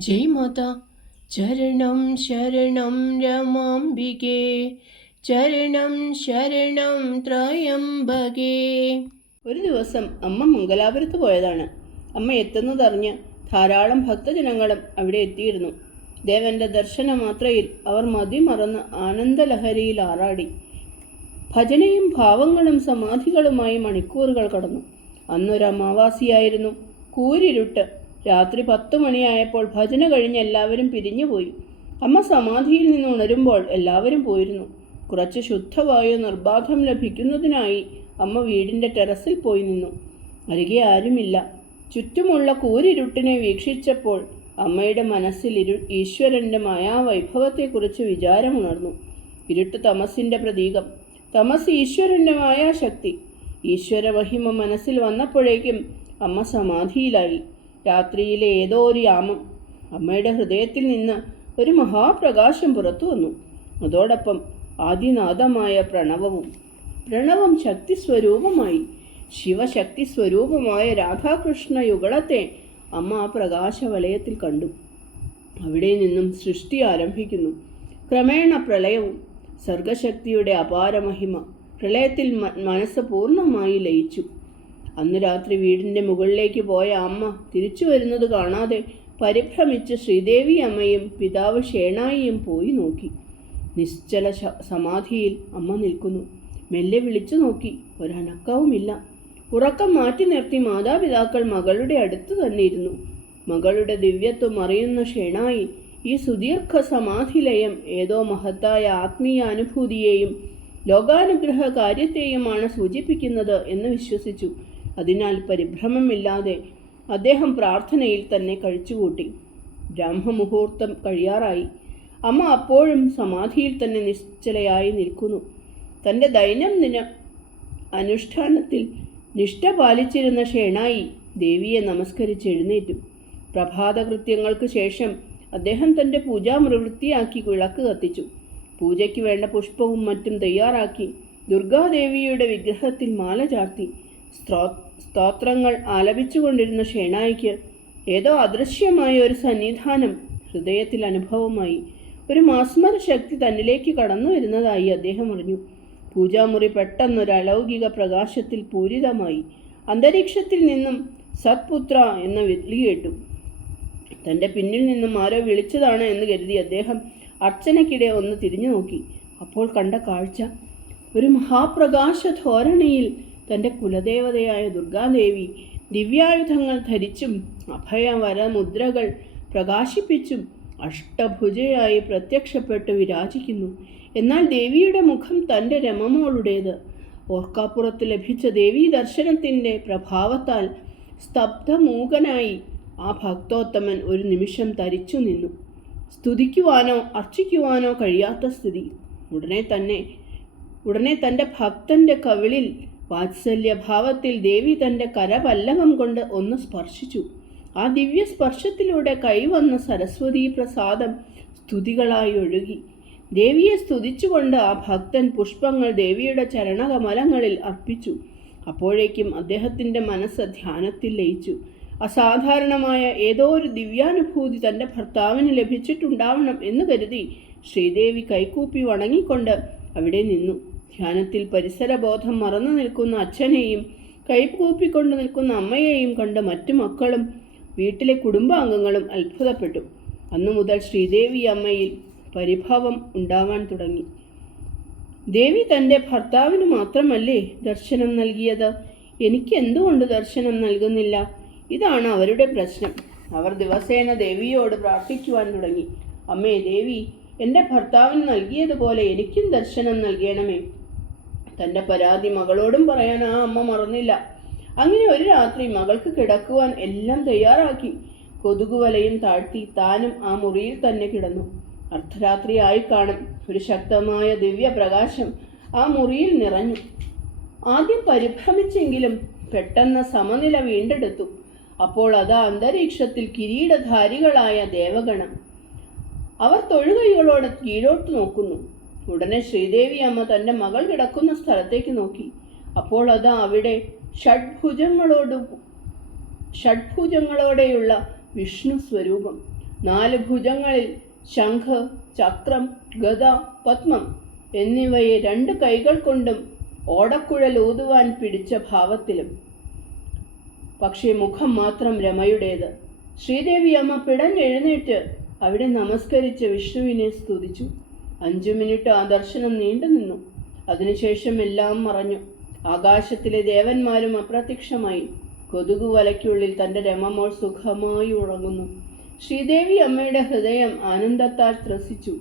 ജയ് മാതാ. ചരണം ശരണം രമാംബികേ. ചരണം ശരണം ത്രയംബകേ. ഒരു ദിവസം അമ്മ മംഗലാപുരത്ത് പോയതാണ്. അമ്മ എത്തുന്നതറിഞ്ഞ് ധാരാളം ഭക്തജനങ്ങളും അവിടെ എത്തിയിരുന്നു. ദേവന്റെ ദർശന മാത്രയിൽ അവർ മതിമറന്ന് ആനന്ദലഹരിയിൽ ആറാടി. ഭജനയും ഭാവങ്ങളും സമാധികളുമായി മണിക്കൂറുകൾ കടന്നു. അന്നൊരു അമാവാസിയായിരുന്നു. കൂരിരുട്ട് രാത്രി പത്ത് മണിയായപ്പോൾ ഭജന കഴിഞ്ഞ് എല്ലാവരും പിരിഞ്ഞുപോയി. അമ്മ സമാധിയിൽ നിന്ന് ഉണരുമ്പോൾ എല്ലാവരും പോയിരുന്നു. കുറച്ച് ശുദ്ധവായു നിർബാധം ലഭിക്കുന്നതിനായി അമ്മ വീടിന്റെ ടെറസിൽ പോയി നിന്നു. അരികെ ആരുമില്ല. ചുറ്റുമുള്ള കൂരിരുട്ടിനെ വീക്ഷിച്ചപ്പോൾ അമ്മയുടെ മനസ്സിൽ ഇരു ഈശ്വരന്റെ മായാവൈഭവത്തെക്കുറിച്ച് വിചാരമുണർന്നു. ഇരുട്ട് തമസിന്റെ പ്രതീകം. തമസ് ഈശ്വരന്റെ മായാശക്തി. ഈശ്വരവഹിമ മനസ്സിൽ വന്നപ്പോഴേക്കും അമ്മ സമാധിയിലായി. രാത്രിയിലെ ഏതോ ഒരു യാമം അമ്മയുടെ ഹൃദയത്തിൽ നിന്ന് ഒരു മഹാപ്രകാശം പുറത്തു വന്നു. അതോടൊപ്പം ആദിനാഥമായ പ്രണവവും പ്രണവം ശക്തി സ്വരൂപമായി ശിവശക്തി സ്വരൂപമായ രാധാകൃഷ്ണ യുഗളത്തെ അമ്മ ആ പ്രകാശവലയത്തിൽ കണ്ടു. അവിടെ നിന്നും സൃഷ്ടി ആരംഭിക്കുന്നു. ക്രമേണ പ്രളയവും സർഗശക്തിയുടെ അപാരമഹിമ പ്രളയത്തിൽ മനസ്സ് പൂർണമായി ലയിച്ചു. അന്ന് രാത്രി വീടിന്റെ മുകളിലേക്ക് പോയ അമ്മ തിരിച്ചു വരുന്നത് കാണാതെ പരിഭ്രമിച്ച് ശ്രീദേവി അമ്മയും പിതാവ് ഷേണായിയും പോയി നോക്കി. നിശ്ചല സമാധിയിൽ അമ്മ നിൽക്കുന്നു. മെല്ലെ വിളിച്ചു നോക്കി. ഒരനക്കവുമില്ല. ഉറക്കം മാറ്റി നിർത്തി മാതാപിതാക്കൾ മകളുടെ അടുത്ത് തന്നെ ഇരുന്നു. മകളുടെ ദിവ്യത്വം അറിയുന്ന ഷേണായി ഈ സുദീർഘ സമാധിലയം ഏതോ മഹത്തായ ആത്മീയ അനുഭൂതിയെയും ലോകാനുഗ്രഹ കാര്യത്തെയുമാണ് സൂചിപ്പിക്കുന്നത് എന്ന് വിശ്വസിച്ചു. അതിനാൽ പരിഭ്രമമില്ലാതെ അദ്ദേഹം പ്രാർത്ഥനയിൽ തന്നെ കഴിച്ചുകൂട്ടി. ബ്രഹ്മമുഹൂർത്തം കഴിയാറായി. അമ്മ അപ്പോഴും സമാധിയിൽ തന്നെ നിശ്ചലയായി നിൽക്കുന്നു. തന്റെ ദൈനംദിന അനുഷ്ഠാനത്തിൽ നിഷ്ഠ പാലിച്ചിരുന്ന ഷേണായി ദേവിയെ നമസ്കരിച്ച് എഴുന്നേറ്റു. പ്രഭാതകൃത്യങ്ങൾക്ക് ശേഷം അദ്ദേഹം തന്റെ പൂജാമുറി വൃത്തിയാക്കി വിളക്ക് കത്തിച്ചു. പൂജയ്ക്ക് വേണ്ട പുഷ്പവും മറ്റും തയ്യാറാക്കി ദുർഗാദേവിയുടെ വിഗ്രഹത്തിൽ മാല ചാർത്തി. സ്ത്രോ സ്തോത്രങ്ങൾ ആലപിച്ചുകൊണ്ടിരുന്ന ഷേണായിക്ക് ഏതോ അദൃശ്യമായ ഒരു സന്നിധാനം ഹൃദയത്തിൽ അനുഭവമായി. ഒരു മാസ്മര ശക്തി തന്നിലേക്ക് കടന്നു വരുന്നതായി അദ്ദേഹം അറിഞ്ഞു. പൂജാമുറി പെട്ടെന്നൊരു അലൗകിക പ്രകാശത്തിൽ പൂരിതമായി. അന്തരീക്ഷത്തിൽ നിന്നും സത്പുത്ര എന്ന വിളി കേട്ടു. തന്റെ പിന്നിൽ നിന്നും ആരോ വിളിച്ചതാണ് എന്ന് കരുതി അദ്ദേഹം അർച്ചനയ്ക്കിടെ ഒന്ന് തിരിഞ്ഞു നോക്കി. അപ്പോൾ കണ്ട കാഴ്ച. ഒരു മഹാപ്രകാശ ധോരണിയിൽ തന്റെ കുലദേവതയായ ദുർഗാദേവി ദിവ്യായുധങ്ങൾ ധരിച്ചും അഭയവരമുദ്രകൾ പ്രകാശിപ്പിച്ചും അഷ്ടഭുജയായി പ്രത്യക്ഷപ്പെട്ട് വിരാജിക്കുന്നു. എന്നാൽ ദേവിയുടെ മുഖം തന്റെ രമമോളുടേത്. ഓർക്കാപ്പുറത്ത് ലഭിച്ച ദേവീ ദർശനത്തിന്റെ പ്രഭാവത്താൽ സ്തബ്ധമൂകനായി ആ ഭക്തോത്തമൻ ഒരു നിമിഷം തരിച്ചു നിന്നു. സ്തുതിക്കുവാനോ അർച്ചിക്കുവാനോ കഴിയാത്ത സ്ഥിതി. ഉടനെ തന്നെ ഉടനെ തന്റെ ഭക്തന്റെ കവിളിൽ വാത്സല്യഭാവത്തിൽ ദേവി തന്റെ കരപല്ലവം കൊണ്ട് ഒന്ന് സ്പർശിച്ചു. ആ ദിവ്യ സ്പർശത്തിലൂടെ കൈവന്ന സരസ്വതീ പ്രസാദം സ്തുതികളായി ഒഴുകി. ദേവിയെ സ്തുതിച്ചുകൊണ്ട് ആ ഭക്തൻ പുഷ്പങ്ങൾ ദേവിയുടെ ചരണകമലങ്ങളിൽ അർപ്പിച്ചു. അപ്പോഴേക്കും അദ്ദേഹത്തിന്റെ മനസ്സ് ധ്യാനത്തിൽ ലയിച്ചു. അസാധാരണമായ ഏതോ ഒരു ദിവ്യാനുഭൂതി തന്റെ ഭർത്താവിന് ലഭിച്ചിട്ടുണ്ടാവണം എന്ന് കരുതി ശ്രീദേവി കൈകൂപ്പി വണങ്ങിക്കൊണ്ട് അവിടെ നിന്നു. ധ്യാനത്തിൽ പരിസരബോധം മറന്നു നിൽക്കുന്ന അച്ഛനെയും കൈകൂപ്പിക്കൊണ്ട് നിൽക്കുന്ന അമ്മയെയും കണ്ട് മറ്റു മക്കളും വീട്ടിലെ കുടുംബാംഗങ്ങളും അത്ഭുതപ്പെട്ടു. അന്നു മുതൽ ശ്രീദേവി അമ്മയിൽ പരിഭവം ഉണ്ടാവാൻ തുടങ്ങി. ദേവി തന്റെ ഭർത്താവിന് മാത്രമല്ലേ ദർശനം നൽകിയത്? എനിക്ക് എന്തുകൊണ്ട് ദർശനം നൽകുന്നില്ല? ഇതാണ് അവരുടെ പ്രശ്നം. അവർ ദിവസേന ദേവിയോട് പ്രാർത്ഥിക്കുവാൻ തുടങ്ങി. അമ്മേ ദേവി എന്റെ ഭർത്താവിന് നൽകിയതുപോലെ എനിക്കും ദർശനം നൽകണമേ. തന്റെ പരാതി മകളോടും പറയാൻ ആ അമ്മ മറന്നില്ല. അങ്ങനെ ഒരു രാത്രി മകൾക്ക് കിടക്കുവാൻ എല്ലാം തയ്യാറാക്കി. കൊതുകുവലയും താഴ്ത്തി താനും ആ മുറിയിൽ തന്നെ കിടന്നു. അർദ്ധരാത്രിയായി കാണും. ഒരു ശക്തമായ ദിവ്യപ്രകാശം ആ മുറിയിൽ നിറഞ്ഞു. ആദ്യം പരിഭ്രമിച്ചെങ്കിലും പെട്ടെന്ന് സമനില വീണ്ടെടുത്തു. അപ്പോൾ അതാ അന്തരീക്ഷത്തിൽ കിരീടധാരികളായ ദേവഗണം. അവർ തൊഴുകൈകളോട് കീഴോട്ട് നോക്കുന്നു. ഉടനെ ശ്രീദേവി അമ്മ തന്റെ മകൾ കിടക്കുന്ന സ്ഥലത്തേക്ക് നോക്കി. അപ്പോൾ അതാ അവിടെ ഷഡ്ഭുജങ്ങളോട് ഷഡ്ഭുജങ്ങളോടെയുള്ള വിഷ്ണു സ്വരൂപം. നാല് ഭുജങ്ങളിൽ ശംഖ് ചക്രം ഗദ പത്മം എന്നിവയെ രണ്ട് കൈകൾ കൊണ്ടും ഓടക്കുഴൽ ഊതുവാൻ പിടിച്ച ഭാവത്തിലും. പക്ഷേ മുഖം മാത്രം രമയുടേത്. ശ്രീദേവി അമ്മ പിടഞ്ഞെഴുന്നേറ്റ് അവിടെ നമസ്കരിച്ച് വിഷ്ണുവിനെ സ്തുതിച്ചു. അഞ്ചു മിനിറ്റ് ആ ദർശനം നീണ്ടു നിന്നു. അതിനുശേഷം എല്ലാം മറഞ്ഞു. ആകാശത്തിലെ ദേവന്മാരും അപ്രത്യക്ഷമായി. കൊതുകു വലയ്ക്കുള്ളിൽ തന്റെ രമമോൾ സുഖമായി ഉറങ്ങുന്നു. ശ്രീദേവി അമ്മയുടെ ഹൃദയം ആനന്ദത്താൽ ത്രസിച്ചു.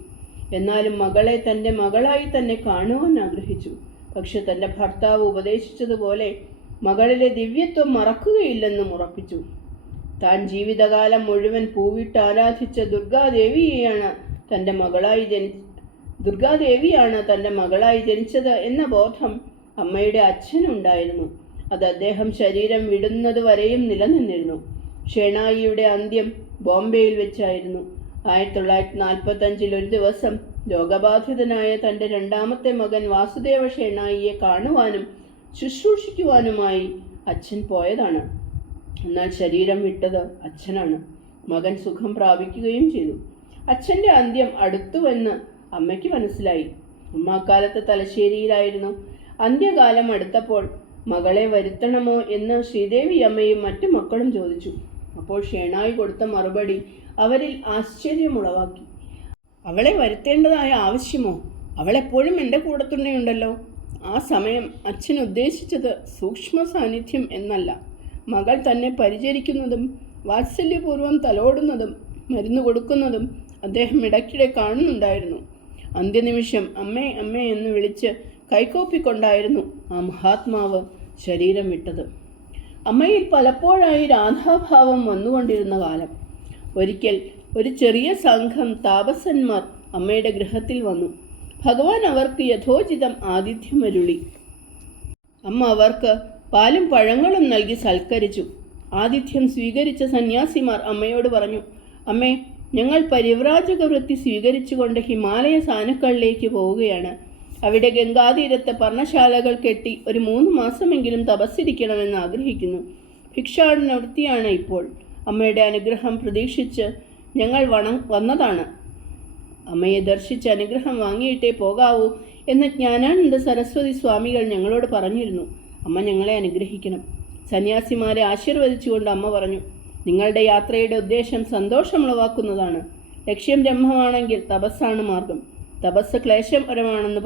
എന്നാലും മകളെ തന്റെ മകളായി തന്നെ കാണുവാൻ ആഗ്രഹിച്ചു. പക്ഷെ തന്റെ ഭർത്താവ് ഉപദേശിച്ചതുപോലെ മകളിലെ ദിവ്യത്വം മറക്കുകയില്ലെന്നും ഉറപ്പിച്ചു. താൻ ജീവിതകാലം മുഴുവൻ പൂവിട്ട് ആരാധിച്ച ദുർഗാദേവിയെയാണ് തന്റെ മകളായി ജനി ദുർഗാദേവിയാണ് തന്റെ മകളായി ജനിച്ചത് എന്ന ബോധം അമ്മയുടെ അച്ഛനുണ്ടായിരുന്നു. അത് അദ്ദേഹം ശരീരം വിടുന്നതുവരെയും നിലനിന്നിരുന്നു. ഷെണായിയുടെ അന്ത്യം ബോംബെയിൽ വെച്ചായിരുന്നു. ആയിരത്തി തൊള്ളായിരത്തി നാൽപ്പത്തി അഞ്ചിൽ ഒരു ദിവസം രോഗബാധിതനായ തന്റെ രണ്ടാമത്തെ മകൻ വാസുദേവ ഷെണായിയെ കാണുവാനും ശുശ്രൂഷിക്കുവാനുമായി അച്ഛൻ പോയതാണ്. എന്നാൽ ശരീരം വിട്ടത് അച്ഛനാണ്. മകൻ സുഖം പ്രാപിക്കുകയും ചെയ്തു. അച്ഛന്റെ അന്ത്യം അടുത്തുവെന്ന് അമ്മയ്ക്ക് മനസ്സിലായി. അമ്മ അക്കാലത്ത് തലശ്ശേരിയിലായിരുന്നു. അന്ത്യകാലം അടുത്തപ്പോൾ മകളെ വരുത്തണമോ എന്ന് ശ്രീദേവി അമ്മയും മറ്റു മക്കളും ചോദിച്ചു. അപ്പോൾ ഷേണായി കൊടുത്ത മറുപടി അവരിൽ ആശ്ചര്യമുളവാക്കി. അവളെ വരുത്തേണ്ടതായ ആവശ്യമോ? അവളെപ്പോഴും എന്റെ കൂടെ തന്നെയുണ്ടല്ലോ ആ സമയം അച്ഛൻ ഉദ്ദേശിച്ചത് സൂക്ഷ്മ സാന്നിധ്യം എന്നല്ല. മകൾ തന്നെ പരിചരിക്കുന്നതും വാത്സല്യപൂർവം തലോടുന്നതും മരുന്ന് കൊടുക്കുന്നതും അദ്ദേഹം ഇടയ്ക്കിടെ കാണുന്നുണ്ടായിരുന്നു. അന്ത്യനിമിഷം അമ്മേ അമ്മേ എന്ന് വിളിച്ച് കൈക്കോപ്പിക്കൊണ്ടായിരുന്നു ആ മഹാത്മാവ് ശരീരം വിട്ടത്. അമ്മയിൽ പലപ്പോഴായി രാധാഭാവം വന്നുകൊണ്ടിരുന്ന കാലം. ഒരിക്കൽ ഒരു ചെറിയ സംഘം താപസന്മാർ അമ്മയുടെ ഗൃഹത്തിൽ വന്നു. ഭഗവാൻ അവർക്ക് യഥോചിതം ആതിഥ്യമരുളി അമ്മ അവർക്ക് പാലും പഴങ്ങളും നൽകി സൽക്കരിച്ചു. ആതിഥ്യം സ്വീകരിച്ച സന്യാസിമാർ അമ്മയോട് പറഞ്ഞു അമ്മേ ഞങ്ങൾ പരിവ്രാജക വൃത്തി സ്വീകരിച്ചുകൊണ്ട് ഹിമാലയ സാനുക്കളിലേക്ക് പോവുകയാണ്. അവിടെ ഗംഗാതീരത്തെ പർണശാലകൾ കെട്ടി ഒരു മൂന്ന് മാസമെങ്കിലും തപസ്സിരിക്കണമെന്ന് ആഗ്രഹിക്കുന്നു. ഭിക്ഷാടന വൃത്തിയാണ് ഇപ്പോൾ. അമ്മയുടെ അനുഗ്രഹം പ്രതീക്ഷിച്ച് ഞങ്ങൾ വണ വന്നതാണ്. അമ്മയെ ദർശിച്ച് അനുഗ്രഹം വാങ്ങിയിട്ടേ പോകാവൂ എന്ന് ജ്ഞാനാനന്ദ സരസ്വതി സ്വാമികൾ ഞങ്ങളോട് പറഞ്ഞിരുന്നു. അമ്മ ഞങ്ങളെ അനുഗ്രഹിക്കണം. സന്യാസിമാരെ ആശീർവദിച്ചുകൊണ്ട് അമ്മ പറഞ്ഞു നിങ്ങളുടെ യാത്രയുടെ ഉദ്ദേശം സന്തോഷമുളവാക്കുന്നതാണ്. ലക്ഷ്യം ബ്രഹ്മമാണെങ്കിൽ തപസ്സാണ് മാർഗം. തപസ് ക്ലേശപരമാണെന്ന്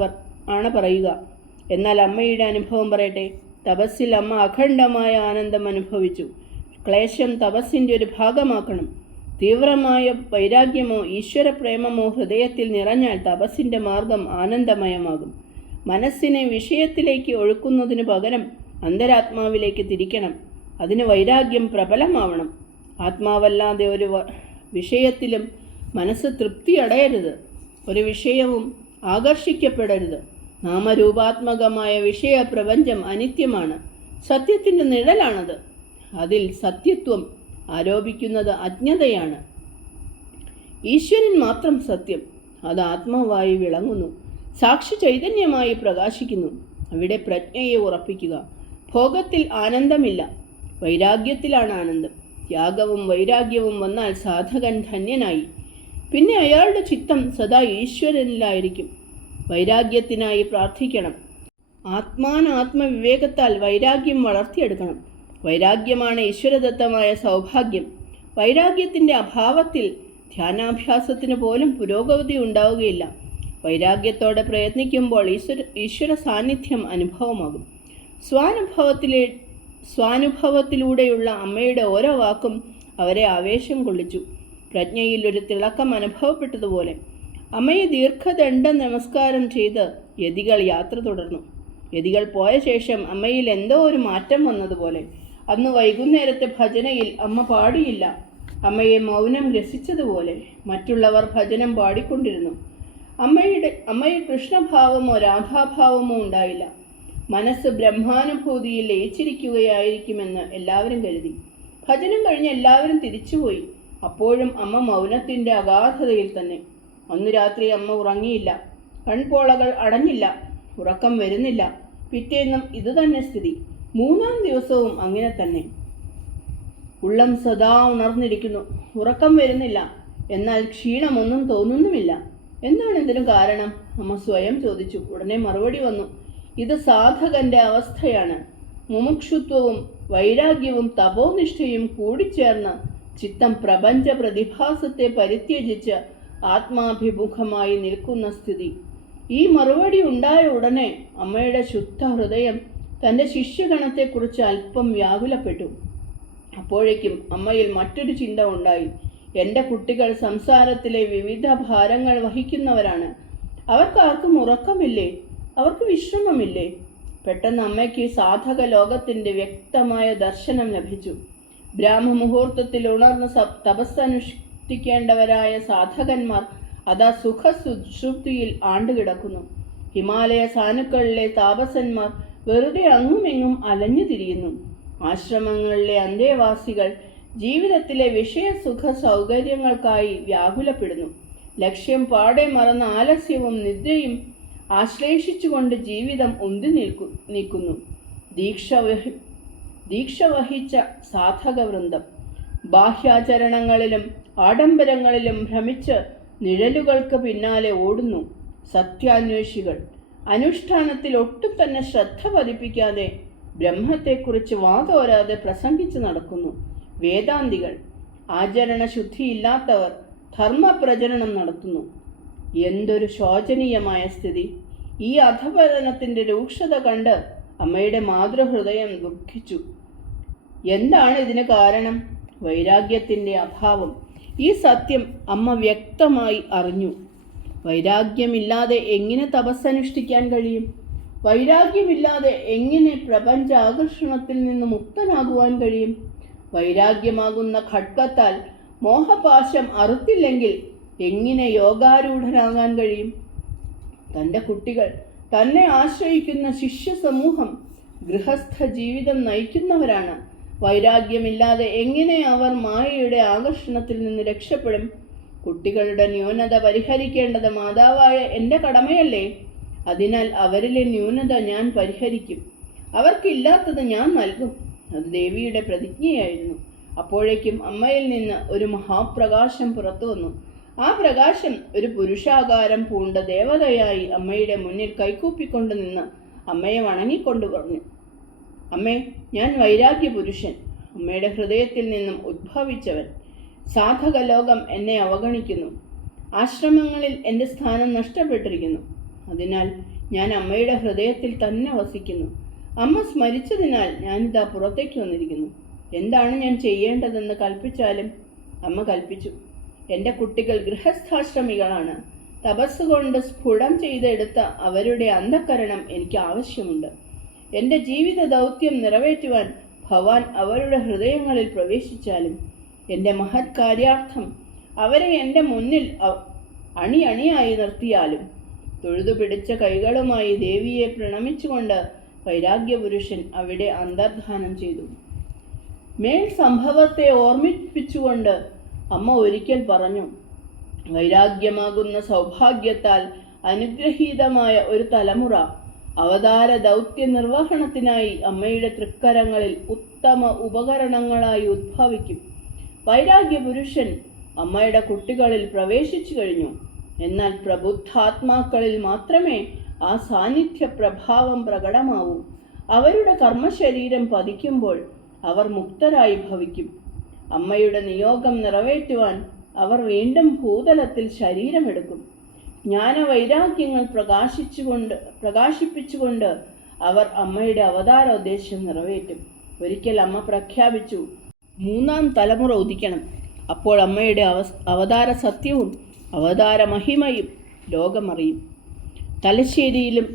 ആണ് പറയുക. എന്നാൽ അമ്മയുടെ അനുഭവം പറയട്ടെ. തപസ്സിൽ അമ്മ അഖണ്ഡമായ ആനന്ദം അനുഭവിച്ചു. ക്ലേശം തപസ്സിന്റെ ഒരു ഭാഗമാക്കണം. തീവ്രമായ വൈരാഗ്യമോ ഈശ്വരപ്രേമമോ ഹൃദയത്തിൽ നിറഞ്ഞാൽ തപസ്സിന്റെ മാർഗം ആനന്ദമയമാകും. മനസ്സിനെ വിഷയത്തിലേക്ക് ഒഴുക്കുന്നതിന് പകരം അന്തരാത്മാവിലേക്ക് തിരിക്കണം. അതിന് വൈരാഗ്യം പ്രബലമാവണം. ആത്മാവല്ലാതെ ഒരു വിഷയത്തിലും മനസ്സ് തൃപ്തി അടയരുത് ഒരു വിഷയവും ആകർഷിക്കപ്പെടരുത്. നാമരൂപാത്മകമായ വിഷയ പ്രപഞ്ചം അനിത്യമാണ്. സത്യത്തിന്റെ നിഴലാണത്. അതിൽ സത്യത്വം ആരോപിക്കുന്നത് അജ്ഞതയാണ്. ഈശ്വരൻ മാത്രം സത്യം. അത് ആത്മാവായി വിളങ്ങുന്നു. സാക്ഷി ചൈതന്യമായി പ്രകാശിക്കുന്നു. അവിടെ പ്രജ്ഞയെ ഉറപ്പിക്കുക. ഭോഗത്തിൽ ആനന്ദമില്ല. വൈരാഗ്യത്തിലാണ് ആനന്ദം. ത്യാഗവും വൈരാഗ്യവും വന്നാൽ സാധകൻ ധന്യനായി. പിന്നെ അയാളുടെ ചിത്തം സദാ ഈശ്വരനിലായിരിക്കും. വൈരാഗ്യത്തിനായി പ്രാർത്ഥിക്കണം. ആത്മാനാത്മവിവേകത്താൽ വൈരാഗ്യം വളർത്തിയെടുക്കണം. വൈരാഗ്യമാണ് ഈശ്വരദത്തമായ സൗഭാഗ്യം. വൈരാഗ്യത്തിന്റെ അഭാവത്തിൽ ധ്യാനാഭ്യാസത്തിന് പോലും പുരോഗതി ഉണ്ടാവുകയില്ല. വൈരാഗ്യത്തോടെ പ്രയത്നിക്കുമ്പോൾ ഈശ്വര ഈശ്വര സാന്നിധ്യം അനുഭവമാകും. സ്വാനുഭവത്തിലെ സ്വാനുഭവത്തിലൂടെയുള്ള അമ്മയുടെ ഓരോ വാക്കും അവരെ ആവേശം കൊള്ളിച്ചു. പ്രജ്ഞയിൽ ഒരു തിളക്കം അനുഭവപ്പെട്ടതുപോലെ അമ്മയെ ദീർഘദണ്ഡ നമസ്കാരം ചെയ്ത് യതികൾ യാത്ര തുടർന്നു. യതികൾ പോയ ശേഷം അമ്മയിൽ എന്തോ ഒരു മാറ്റം വന്നതുപോലെ അന്ന് വൈകുന്നേരത്തെ ഭജനയിൽ അമ്മ പാടിയില്ല. അമ്മയെ മൗനം രസിച്ചതുപോലെ മറ്റുള്ളവർ ഭജനം പാടിക്കൊണ്ടിരുന്നു. അമ്മയുടെ അമ്മയിൽ കൃഷ്ണഭാവമോ രാധാഭാവമോ ഉണ്ടായില്ല. മനസ്സ് ബ്രഹ്മാനുഭൂതിയിൽ ലയിച്ചിരിക്കുകയായിരിക്കുമെന്ന് എല്ലാവരും കരുതി. ഭജനം കഴിഞ്ഞ് എല്ലാവരും തിരിച്ചുപോയി. അപ്പോഴും അമ്മ മൗനത്തിന്റെ അഗാധതയിൽ തന്നെ. അന്ന് രാത്രി അമ്മ ഉറങ്ങിയില്ല. കൺപോളകൾ അടഞ്ഞില്ല. ഉറക്കം വരുന്നില്ല. പിറ്റേന്നും ഇതുതന്നെ സ്ഥിതി. മൂന്നാം ദിവസവും അങ്ങനെ തന്നെ. ഉള്ളം സദാ ഉണർന്നിരിക്കുന്നു. ഉറക്കം വരുന്നില്ല. എന്നാൽ ക്ഷീണമൊന്നും തോന്നുന്നുമില്ല. എന്താണ് ഇതിന് കാരണം? അമ്മ സ്വയം ചോദിച്ചു. ഉടനെ മറുപടി വന്നു. ഇത് സാധകന്റെ അവസ്ഥയാണ്. മുമുക്ഷുത്വവും വൈരാഗ്യവും തപോനിഷ്ഠയും കൂടിച്ചേർന്ന് ചിത്തം പ്രപഞ്ച പ്രതിഭാസത്തെ പരിത്യജിച്ച് ആത്മാഭിമുഖമായി നിൽക്കുന്ന സ്ഥിതി. ഈ മറുപടി ഉണ്ടായ ഉടനെ അമ്മയുടെ ശുദ്ധ ഹൃദയം തന്റെ ശിഷ്യഗണത്തെക്കുറിച്ച് അല്പം വ്യാകുലപ്പെട്ടു. അപ്പോഴേക്കും അമ്മയിൽ മറ്റൊരു ചിന്ത ഉണ്ടായി. എന്റെ കുട്ടികൾ സംസാരത്തിലെ വിവിധ ഭാരങ്ങൾ വഹിക്കുന്നവരാണ്. അവർക്കാർക്കും ഉറക്കമില്ലേ? അവർക്ക് വിശ്രമമില്ലേ? പെട്ടെന്ന് അമ്മയ്ക്ക് സാധക ലോകത്തിന്റെ വ്യക്തമായ ദർശനം ലഭിച്ചു. ബ്രാഹ്മമുഹൂർത്തത്തിൽ ഉണർന്ന് തപസ്സനുഷ്ഠിക്കേണ്ടവരായ സാധകന്മാർ അതാ സുഖ സുഷുപ്തിയിൽ ആണ്ടുകിടക്കുന്നു. ഹിമാലയ സാനുക്കളിലെ താപസന്മാർ വെറുതെ അങ്ങുമിങ്ങും അലഞ്ഞു തിരിയുന്നു. ആശ്രമങ്ങളിലെ അന്തേവാസികൾ ജീവിതത്തിലെ വിഷയസുഖ സൗകര്യങ്ങൾക്കായി വ്യാകുലപ്പെടുന്നു. ലക്ഷ്യം പാടെ മറന്ന ആലസ്യവും നിദ്രയും ആശ്ലേഷിച്ചുകൊണ്ട് ജീവിതം ഉന്തി നിൽക്കു നീക്കുന്നു ദീക്ഷ ദീക്ഷ വഹിച്ച സാധകവൃന്ദം ബാഹ്യാചരണങ്ങളിലും ആഡംബരങ്ങളിലും ഭ്രമിച്ച് നിഴലുകൾക്ക് പിന്നാലെ ഓടുന്നു സത്യാന്വേഷികൾ. അനുഷ്ഠാനത്തിൽ ഒട്ടും തന്നെ ശ്രദ്ധ പതിപ്പിക്കാതെ ബ്രഹ്മത്തെക്കുറിച്ച് വാതോരാതെ പ്രസംഗിച്ചു നടക്കുന്നു വേദാന്തികൾ. ആചരണ ശുദ്ധിയില്ലാത്തവർ ധർമ്മപ്രചരണം നടത്തുന്നു. എന്തൊരു ശോചനീയമായ സ്ഥിതി. ഈ അധപതനത്തിന്റെ രൂക്ഷത കണ്ട് അമ്മയുടെ മാതൃഹൃദയം ദുഃഖിച്ചു. എന്താണ് ഇതിന് കാരണം? വൈരാഗ്യത്തിന്റെ അഭാവം. ഈ സത്യം അമ്മ വ്യക്തമായി അറിഞ്ഞു. വൈരാഗ്യമില്ലാതെ എങ്ങനെ തപസ്സനുഷ്ഠിക്കാൻ കഴിയും? വൈരാഗ്യമില്ലാതെ എങ്ങനെ പ്രപഞ്ച ആകർഷണത്തിൽ നിന്ന് മുക്തനാകുവാൻ കഴിയും? വൈരാഗ്യമാകുന്ന ഖഡ്ഗത്താൽ മോഹപാശം അറുത്തില്ലെങ്കിൽ എങ്ങനെ യോഗാരൂഢനാകാൻ കഴിയും? തന്റെ കുട്ടികൾ തന്നെ ആശ്രയിക്കുന്ന ശിഷ്യ സമൂഹം ഗൃഹസ്ഥ ജീവിതം നയിക്കുന്നവരാണ്. വൈരാഗ്യമില്ലാതെ എങ്ങനെ അവർ മായയുടെ ആകർഷണത്തിൽ നിന്ന് രക്ഷപ്പെടും? കുട്ടികളുടെ ന്യൂനത പരിഹരിക്കേണ്ടത് മാതാവായ എന്റെ കടമയല്ലേ? അതിനാൽ അവരിലെ ന്യൂനത ഞാൻ പരിഹരിക്കും. അവർക്കില്ലാത്തത് ഞാൻ നൽകും. അത് ദേവിയുടെ പ്രതിജ്ഞയായിരുന്നു. അപ്പോഴേക്കും അമ്മയിൽ നിന്ന് ഒരു മഹാപ്രകാശം പുറത്തു വന്നു ആ പ്രകാശം ഒരു പുരുഷാകാരം പൂണ്ട ദേവതയായി അമ്മയുടെ മുന്നിൽ കൈകൂപ്പിക്കൊണ്ട് നിന്ന് അമ്മയെ വണങ്ങിക്കൊണ്ട് പറഞ്ഞു. അമ്മേ ഞാൻ വൈരാഗ്യ പുരുഷൻ അമ്മയുടെ ഹൃദയത്തിൽ നിന്നും ഉദ്ഭവിച്ചവൻ. സാധകലോകം എന്നെ അവഗണിക്കുന്നു. ആശ്രമങ്ങളിൽ എന്റെ സ്ഥാനം നഷ്ടപ്പെട്ടിരിക്കുന്നു. അതിനാൽ ഞാൻ അമ്മയുടെ ഹൃദയത്തിൽ തന്നെ വസിക്കുന്നു. അമ്മ സ്മരിച്ചതിനാൽ ഞാനിതാ പുറത്തേക്ക് വന്നിരിക്കുന്നു. എന്താണ് ഞാൻ ചെയ്യേണ്ടതെന്ന് കൽപ്പിച്ചാലും? അമ്മ കൽപ്പിച്ചു. എന്റെ കുട്ടികൾ ഗൃഹസ്ഥാശ്രമികളാണ്. തപസ്സുകൊണ്ട് സ്ഫുടം ചെയ്തെടുത്ത അവരുടെ അന്ധകരണം എനിക്ക് ആവശ്യമുണ്ട്. എന്റെ ജീവിത ദൗത്യം നിറവേറ്റുവാൻ ഭവാൻ അവരുടെ ഹൃദയങ്ങളിൽ പ്രവേശിച്ചാലും എന്റെ മഹത് കാര്യാർത്ഥം അവരെ എന്റെ മുന്നിൽ അണിയണിയായി നിർത്തിയാലും തൊഴുതു പിടിച്ച കൈകളുമായി ദേവിയെ പ്രണമിച്ചുകൊണ്ട് വൈരാഗ്യപുരുഷൻ അവിടെ അന്തർധാനം ചെയ്തു. മേൽ സംഭവത്തെ ഓർമ്മിപ്പിച്ചുകൊണ്ട് അമ്മ ഒരിക്കൽ പറഞ്ഞു വൈരാഗ്യമാകുന്ന സൗഭാഗ്യത്താൽ അനുഗ്രഹീതമായ ഒരു തലമുറ അവതാര ദൗത്യ നിർവഹണത്തിനായി അമ്മയുടെ തൃക്കരങ്ങളിൽ ഉത്തമ ഉപകരണങ്ങളായി ഉദ്ഭവിക്കും. വൈരാഗ്യ പുരുഷൻ അമ്മയുടെ കുട്ടികളിൽ പ്രവേശിച്ചു കഴിഞ്ഞു. എന്നാൽ പ്രബുദ്ധാത്മാക്കളിൽ മാത്രമേ ആ സാന്നിധ്യ പ്രഭാവം പ്രകടമാവൂ. അവരുടെ കർമ്മശരീരം പതിക്കുമ്പോൾ അവർ മുക്തരായി ഭവിക്കും. അമ്മയുടെ നിയോഗം നിറവേറ്റുവാൻ അവർ വീണ്ടും ഭൂതലത്തിൽ ശരീരമെടുക്കും. ജ്ഞാനവൈരാഗ്യങ്ങൾ പ്രകാശിച്ചുകൊണ്ട് പ്രകാശിപ്പിച്ചുകൊണ്ട് അവർ അമ്മയുടെ അവതാര അവതാരോദ്ദേശം നിറവേറ്റും. ഒരിക്കൽ അമ്മ പ്രഖ്യാപിച്ചു മൂന്നാം തലമുറ ഉദിക്കണം. അപ്പോൾ അമ്മയുടെ അവ അവതാര സത്യവും അവതാര മഹിമയും ലോകമറിയും. തലശ്ശേരിയിലും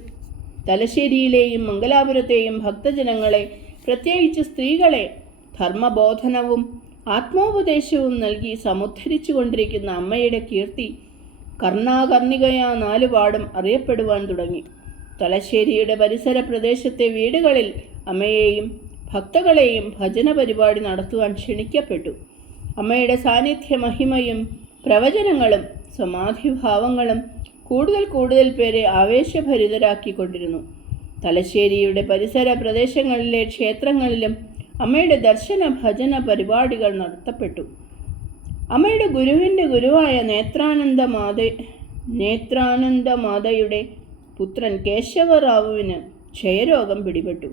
തലശ്ശേരിയിലെയും മംഗലാപുരത്തെയും ഭക്തജനങ്ങളെ പ്രത്യേകിച്ച് സ്ത്രീകളെ ധർമ്മബോധനവും ആത്മോപദേശവും നൽകി സമുദ്ധരിച്ചു കൊണ്ടിരിക്കുന്ന അമ്മയുടെ കീർത്തി കർണാകർണികയാ നാലുപാടും അറിയപ്പെടുവാൻ തുടങ്ങി. തലശ്ശേരിയുടെ പരിസര പ്രദേശത്തെ വീടുകളിൽ അമ്മയെയും ഭക്തകളെയും ഭജന പരിപാടി നടത്തുവാൻ ക്ഷണിക്കപ്പെട്ടു. അമ്മയുടെ സാന്നിധ്യ മഹിമയും പ്രവചനങ്ങളും സമാധിഭാവങ്ങളും കൂടുതൽ കൂടുതൽ പേരെ ആവേശഭരിതരാക്കിക്കൊണ്ടിരുന്നു. തലശ്ശേരിയുടെ പരിസര പ്രദേശങ്ങളിലെ ക്ഷേത്രങ്ങളിലും അമ്മയുടെ ദർശന ഭജന പരിപാടികൾ നടത്തപ്പെട്ടു. അമ്മയുടെ ഗുരുവിന്റെ ഗുരുവായ നേത്രാനന്ദ മാത നേത്രാനന്ദ മാതയുടെ പുത്രൻ കേശവറാവുവിന് ക്ഷയരോഗം പിടിപെട്ടു.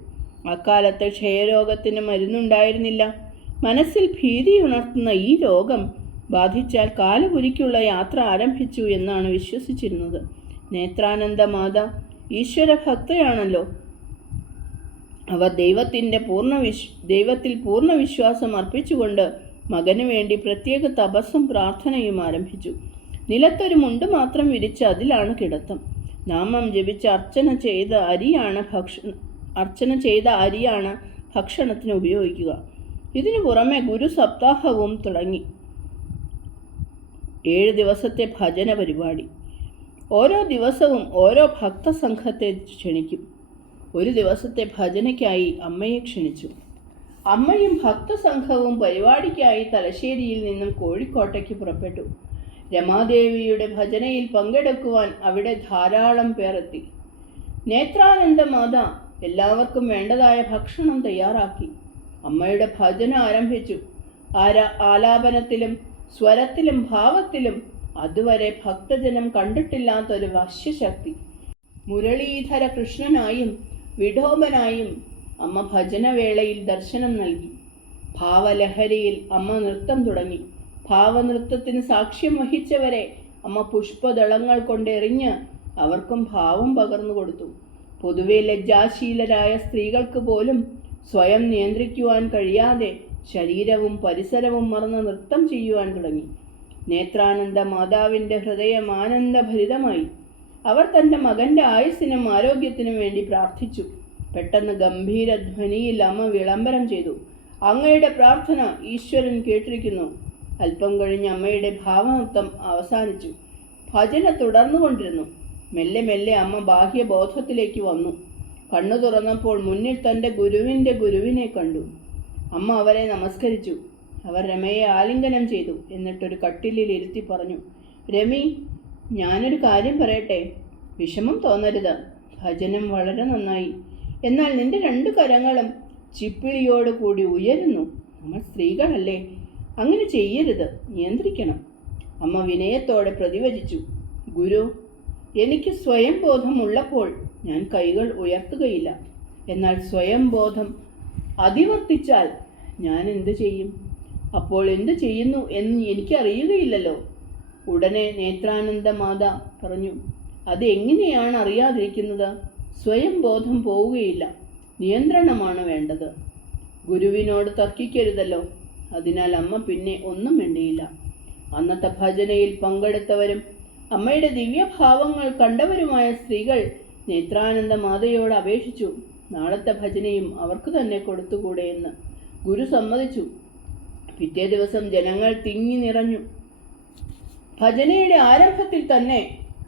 അക്കാലത്ത് ക്ഷയരോഗത്തിന് മരുന്നുണ്ടായിരുന്നില്ല. മനസ്സിൽ ഭീതി ഉണർത്തുന്ന ഈ രോഗം ബാധിച്ചാൽ കാലപുരിക്കുള്ള യാത്ര ആരംഭിച്ചു എന്നാണ് വിശ്വസിച്ചിരുന്നത്. നേത്രാനന്ദ മാത ഈശ്വര ഭക്തയാണല്ലോ അവർ ദൈവത്തിന്റെ പൂർണ വിശ് ദൈവത്തിൽ പൂർണ വിശ്വാസം അർപ്പിച്ചുകൊണ്ട് മകന് വേണ്ടി പ്രത്യേക തപസ്സും പ്രാർത്ഥനയും ആരംഭിച്ചു. നിലത്തൊരു മുണ്ട് മാത്രം വിരിച്ച് അതിലാണ് കിടത്തം. നാമം ജപിച്ച് അർച്ചന ചെയ്ത അരിയാണ് ഭക്ഷ അർച്ചന ചെയ്ത അരിയാണ് ഭക്ഷണത്തിന് ഉപയോഗിക്കുക. ഇതിനു പുറമെ ഗുരു സപ്താഹവും തുടങ്ങി. ഏഴ് ദിവസത്തെ ഭജന പരിപാടി. ഓരോ ദിവസവും ഓരോ ഭക്തസംഘത്തെ ക്ഷണിക്കും. ഒരു ദിവസത്തെ ഭജനയ്ക്കായി അമ്മയെ ക്ഷണിച്ചു. അമ്മയും ഭക്തസംഘവും പരിപാടിക്കായി തലശ്ശേരിയിൽ നിന്നും കോഴിക്കോട്ടയ്ക്ക് പുറപ്പെട്ടു. രമാദേവിയുടെ ഭജനയിൽ പങ്കെടുക്കുവാൻ അവിടെ ധാരാളം പേർ എത്തി നേത്രാനന്ദ മാത എല്ലാവർക്കും വേണ്ടതായ ഭക്ഷണം തയ്യാറാക്കി. അമ്മയുടെ ഭജന ആരംഭിച്ചു. ആര ആലാപനത്തിലും സ്വരത്തിലും ഭാവത്തിലും അതുവരെ ഭക്തജനം കണ്ടിട്ടില്ലാത്തൊരു വശ്യശക്തി. മുരളീധര കൃഷ്ണനായും വിഠോബനായും അമ്മ ഭജനവേളയിൽ ദർശനം നൽകി. ഭാവലഹരിയിൽ അമ്മ നൃത്തം തുടങ്ങി. ഭാവനൃത്തത്തിന് സാക്ഷ്യം വഹിച്ചവരെ അമ്മ പുഷ്പദളങ്ങൾ കൊണ്ടെറിഞ്ഞ് അവർക്കും ഭാവം പകർന്നു കൊടുത്തു. പൊതുവെ ലജ്ജാശീലരായ സ്ത്രീകൾക്ക് പോലും സ്വയം നിയന്ത്രിക്കുവാൻ കഴിയാതെ ശരീരവും പരിസരവും മറന്ന് നൃത്തം ചെയ്യുവാൻ തുടങ്ങി. നേത്രാനന്ദ മാതാവിന്റെ ഹൃദയം ആനന്ദഭരിതമായി. അവർ തന്റെ മകന്റെ ആയുസ്സിനും ആരോഗ്യത്തിനും വേണ്ടി പ്രാർത്ഥിച്ചു. പെട്ടെന്ന് ഗംഭീര ധ്വനിയിൽ അമ്മ വിളംബരം ചെയ്തു. അങ്ങയുടെ പ്രാർത്ഥന ഈശ്വരൻ കേട്ടിരിക്കുന്നു. അല്പം കഴിഞ്ഞ് അമ്മയുടെ ഭാവനൃത്തം അവസാനിച്ചു. ഭജന തുടർന്നുകൊണ്ടിരുന്നു. മെല്ലെ മെല്ലെ അമ്മ ബാഹ്യബോധത്തിലേക്ക് വന്നു. കണ്ണു തുറന്നപ്പോൾ മുന്നിൽ തന്റെ ഗുരുവിന്റെ ഗുരുവിനെ കണ്ടു. അമ്മ അവരെ നമസ്കരിച്ചു. അവർ രമയെ ആലിംഗനം ചെയ്തു. എന്നിട്ടൊരു കട്ടിലിൽ ഇരുത്തി പറഞ്ഞു രമി ഞാനൊരു കാര്യം പറയട്ടെ? വിഷമം തോന്നരുത്. ഭജനം വളരെ നന്നായി. എന്നാൽ നിന്റെ രണ്ട് കരങ്ങളും ചിപ്പിളിയോട് കൂടി ഉയരുന്നു. നമ്മൾ സ്ത്രീകളല്ലേ? അങ്ങനെ ചെയ്യരുത്. നിയന്ത്രിക്കണം. അമ്മ വിനയത്തോടെ പ്രതിവചിച്ചു. ഗുരു എനിക്ക് സ്വയം ബോധമുള്ളപ്പോൾ ഞാൻ കൈകൾ ഉയർത്തുകയില്ല. എന്നാൽ സ്വയം ബോധം അതിവർത്തിച്ചാൽ ഞാൻ എന്തു ചെയ്യും? അപ്പോൾ എന്തു ചെയ്യുന്നു എന്ന് എനിക്കറിയുകയില്ലല്ലോ. ഉടനെ നേത്രാനന്ദ മാത പറഞ്ഞു അത് എങ്ങനെയാണ് അറിയാതിരിക്കുന്നത്? സ്വയം ബോധം പോവുകയില്ല. നിയന്ത്രണമാണ് വേണ്ടത്. ഗുരുവിനോട് തർക്കിക്കരുതല്ലോ. അതിനാൽ അമ്മ പിന്നെ ഒന്നും മിണ്ടിയില്ല. അന്നത്തെ ഭജനയിൽ പങ്കെടുത്തവരും അമ്മയുടെ ദിവ്യഭാവങ്ങൾ കണ്ടവരുമായ സ്ത്രീകൾ നേത്രാനന്ദ മാതയോട് അപേക്ഷിച്ചു. നാളത്തെ ഭജനയും അവർക്ക് തന്നെ കൊടുത്തുകൂടെ എന്ന് ഗുരു സമ്മതിച്ചു. പിറ്റേ ദിവസം ജനങ്ങൾ തിങ്ങി നിറഞ്ഞു. ഭജനയുടെ ആരംഭത്തിൽ തന്നെ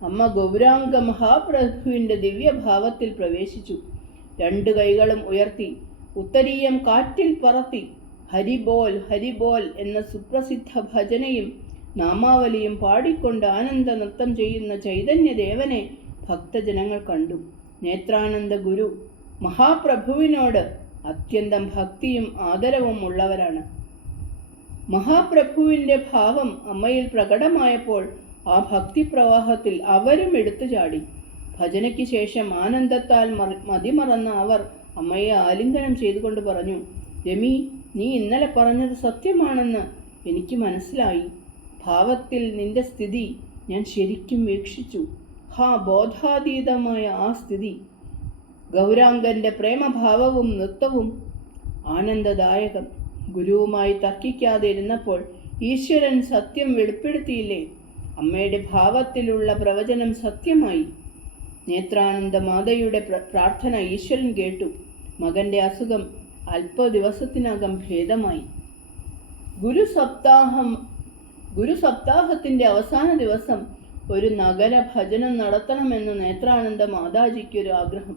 അമ്മ ഗൗരാംഗ മഹാപ്രഭുവിന്റെ ദിവ്യഭാവത്തിൽ പ്രവേശിച്ചു. രണ്ട് കൈകളും ഉയർത്തി ഉത്തരീയം കാറ്റിൽ പറത്തി ഹരിബോൽ ഹരിബോൽ എന്ന സുപ്രസിദ്ധ ഭജനയും നാമാവലിയും പാടിക്കൊണ്ട് ആനന്ദ നൃത്തം ചെയ്യുന്ന ചൈതന്യദേവനെ ഭക്തജനങ്ങൾ കണ്ടു. നേത്രാനന്ദ ഗുരു മഹാപ്രഭുവിനോട് അത്യന്തം ഭക്തിയും ആദരവും ഉള്ളവരാണ്. മഹാപ്രഭുവിന്റെ ഭാവം അമ്മയിൽ പ്രകടമായപ്പോൾ ആ ഭക്തിപ്രവാഹത്തിൽ അവരും എടുത്തു ചാടി. ഭജനയ്ക്ക് ശേഷം ആനന്ദത്താൽ മറി- മതിമറന്ന അവർ അമ്മയെ ആലിംഗനം ചെയ്തുകൊണ്ട് പറഞ്ഞു രമി നീ ഇന്നലെ പറഞ്ഞത് സത്യമാണെന്ന് എനിക്ക് മനസ്സിലായി. ഭാവത്തിൽ നിന്റെ സ്ഥിതി ഞാൻ ശരിക്കും വീക്ഷിച്ചു. ഹാ ബോധാതീതമായ ആ സ്ഥിതി. ഗൗരാംഗന്റെ പ്രേമഭാവവും നൃത്തവും ആനന്ദദായകം. ഗുരുവുമായി തർക്കിക്കാതിരുന്നപ്പോൾ ഈശ്വരൻ സത്യം വെളിപ്പെടുത്തിയില്ലേ? അമ്മയുടെ ഭാവത്തിലുള്ള പ്രവചനം സത്യമായി. നേത്രാനന്ദ മാതയുടെ പ്രാർത്ഥന ഈശ്വരൻ കേട്ടു. മകന്റെ അസുഖം അല്പ ദിവസത്തിനകം ഭേദമായി. ഗുരു സപ്താഹം ഗുരു സപ്താഹത്തിന്റെ അവസാന ദിവസം ഒരു നഗര ഭജനം നടത്തണമെന്ന് നേത്രാനന്ദ മാതാജിക്കൊരു ആഗ്രഹം.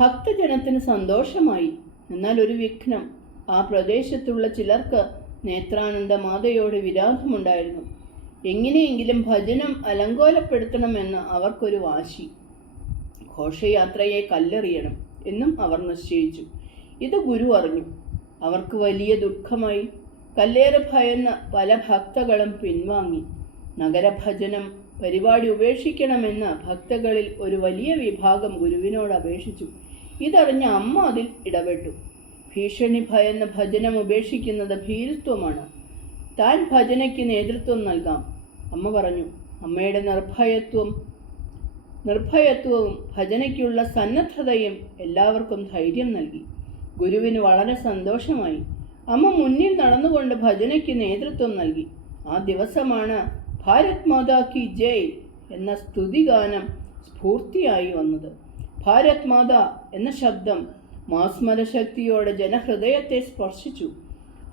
ഭക്തജനത്തിന് സന്തോഷമായി. എന്നാൽ ഒരു വിഘ്നം. ആ പ്രദേശത്തുള്ള ചിലർക്ക് നേത്രാനന്ദ മാതയോട് വിരാധമുണ്ടായിരുന്നു. എങ്ങനെയെങ്കിലും ഭജനം അലങ്കോലപ്പെടുത്തണമെന്ന് അവർക്കൊരു വാശി. ഘോഷയാത്രയെ കല്ലെറിയണം എന്നും അവർ നിശ്ചയിച്ചു. ഇത് ഗുരു അറിഞ്ഞു. അവർക്ക് വലിയ ദുഃഖമായി. കല്ലേറ് ഭയന്ന പല ഭക്തകളും പിൻവാങ്ങി. നഗരഭജനം പരിപാടി ഉപേക്ഷിക്കണമെന്ന് ഭക്തകളിൽ ഒരു വലിയ വിഭാഗം ഗുരുവിനോട് അപേക്ഷിച്ചു. ഇതറിഞ്ഞ അമ്മ അതിൽ ഇടപെട്ടു. ഭീഷണി ഭയന്ന് ഭജനം ഉപേക്ഷിക്കുന്നത് ഭീരുത്വമാണ്. താൻ ഭജനയ്ക്ക് നേതൃത്വം നൽകാം. അമ്മ പറഞ്ഞു അമ്മയുടെ നിർഭയത്വം നിർഭയത്വവും ഭജനയ്ക്കുള്ള സന്നദ്ധതയും എല്ലാവർക്കും ധൈര്യം നൽകി. ഗുരുവിന് വളരെ സന്തോഷമായി. അമ്മ മുന്നിൽ നടന്നുകൊണ്ട് ഭജനയ്ക്ക് നേതൃത്വം നൽകി. ആ ദിവസമാണ് ഭാരത് മാതാ കി ജയ് എന്ന സ്തുതിഗാനം സ്ഫൂർത്തിയായി വന്നത്. ഭാരത് മാതാ എന്ന ശബ്ദം മാസ്മരശക്തിയോടെ ജനഹൃദയത്തെ സ്പർശിച്ചു.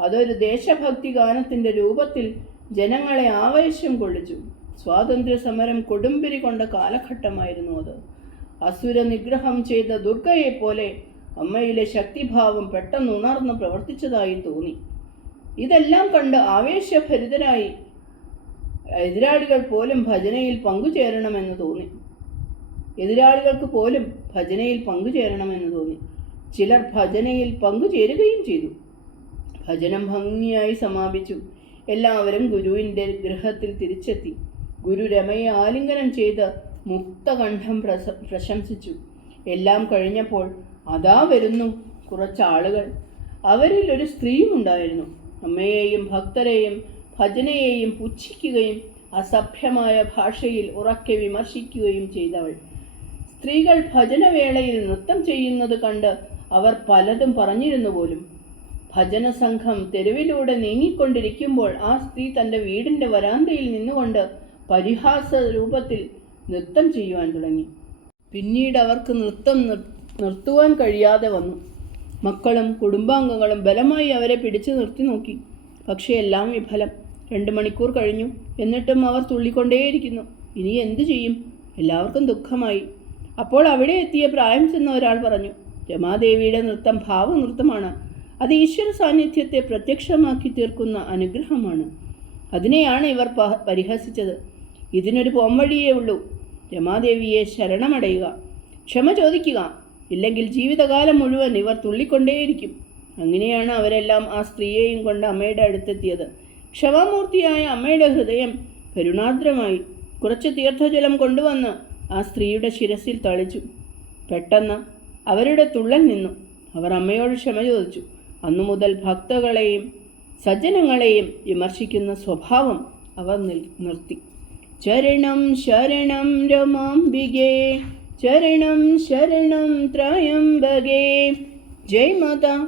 അതൊരു ദേശഭക്തി ഗാനത്തിന്റെ രൂപത്തിൽ ജനങ്ങളെ ആവേശം കൊള്ളിച്ചു. സ്വാതന്ത്ര്യ സമരം കൊടുമ്പിരി കൊണ്ട കാലഘട്ടമായിരുന്നു അത്. അസുര നിഗ്രഹം ചെയ്ത ദുർഗയെപ്പോലെ അമ്മയിലെ ശക്തിഭാവം പെട്ടെന്ന് ഉണർന്ന് പ്രവർത്തിച്ചതായി തോന്നി. ഇതെല്ലാം കണ്ട് ആവേശഭരിതരായി എതിരാളികൾ പോലും ഭജനയിൽ പങ്കുചേരണമെന്ന് തോന്നി. എതിരാളികൾക്ക് പോലും ഭജനയിൽ പങ്കുചേരണമെന്ന് തോന്നി. ചിലർ ഭജനയിൽ പങ്കുചേരുകയും ചെയ്തു. ഭജനം ഭംഗിയായി സമാപിച്ചു. എല്ലാവരും ഗുരുവിന്റെ ഗൃഹത്തിൽ തിരിച്ചെത്തി. ഗുരു രമയെ ആലിംഗനം ചെയ്ത് മുക്തകണ്ഠം പ്രശ പ്രശംസിച്ചു. എല്ലാം കഴിഞ്ഞപ്പോൾ അതാ വരുന്നു കുറച്ചാളുകൾ. അവരിൽ ഒരു സ്ത്രീയും ഉണ്ടായിരുന്നു. അമ്മയെയും ഭക്തരെയും ഭജനയെയും പുച്ഛിക്കുകയും അസഭ്യമായ ഭാഷയിൽ ഉറക്കെ വിമർശിക്കുകയും ചെയ്തവൾ. സ്ത്രീകൾ ഭജനവേളയിൽ നൃത്തം ചെയ്യുന്നത് കണ്ട് അവർ പലതും പറഞ്ഞിരുന്നു പോലും. ഭജന സംഘം തെരുവിലൂടെ നീങ്ങിക്കൊണ്ടിരിക്കുമ്പോൾ ആ സ്ത്രീ തന്റെ വീടിന്റെ വരാന്തയിൽ നിന്നുകൊണ്ട് പരിഹാസ രൂപത്തിൽ നൃത്തം ചെയ്യുവാൻ തുടങ്ങി. പിന്നീട് അവർക്ക് നൃത്തം നിർത്തുവാൻ കഴിയാതെ വന്നു. മക്കളും കുടുംബാംഗങ്ങളും ബലമായി അവരെ പിടിച്ചു നിർത്തി നോക്കി. പക്ഷേ എല്ലാം വിഫലം. രണ്ട് മണിക്കൂർ കഴിഞ്ഞു. എന്നിട്ടും അവർ തുള്ളിക്കൊണ്ടേയിരിക്കുന്നു. ഇനി എന്തു ചെയ്യും? എല്ലാവർക്കും ദുഃഖമായി. അപ്പോൾ അവിടെ എത്തിയ പ്രായം ചെന്ന ഒരാൾ പറഞ്ഞു രമാദേവിയുടെ നൃത്തം ഭാവനൃത്തമാണ്. അത് ഈശ്വര സാന്നിധ്യത്തെ പ്രത്യക്ഷമാക്കി തീർക്കുന്ന അനുഗ്രഹമാണ്. അതിനെയാണ് ഇവർ പരിഹസിച്ചത്. ഇതിനൊരു പോംവഴിയേ ഉള്ളൂ. രമാദേവിയെ ശരണമടയുക. ക്ഷമ ചോദിക്കുക. ഇല്ലെങ്കിൽ ജീവിതകാലം മുഴുവൻ ഇവർ തുള്ളിക്കൊണ്ടേയിരിക്കും. അങ്ങനെയാണ് അവരെല്ലാം ആ സ്ത്രീയെയും കൊണ്ട് അമ്മയുടെ അടുത്തെത്തിയത്. ക്ഷമാമൂർത്തിയായ അമ്മയുടെ ഹൃദയം കരുണാദ്രമായി കുറച്ച് തീർത്ഥജലം കൊണ്ടുവന്ന് ആ സ്ത്രീയുടെ ശിരസിൽ തളിച്ചു. പെട്ടെന്ന് അവരുടെ തുള്ളൽ നിന്നു. അവർ അമ്മയോട് ക്ഷമ ചോദിച്ചു. അന്നു മുതൽ ഭക്തകളെയും സജ്ജനങ്ങളെയും വിമർശിക്കുന്ന സ്വഭാവം അവർ നിർത്തി. ചരണം ശരണം രമാംബികേ ചരണം ശരണം ത്രയംബകേ ജയ് മാതാ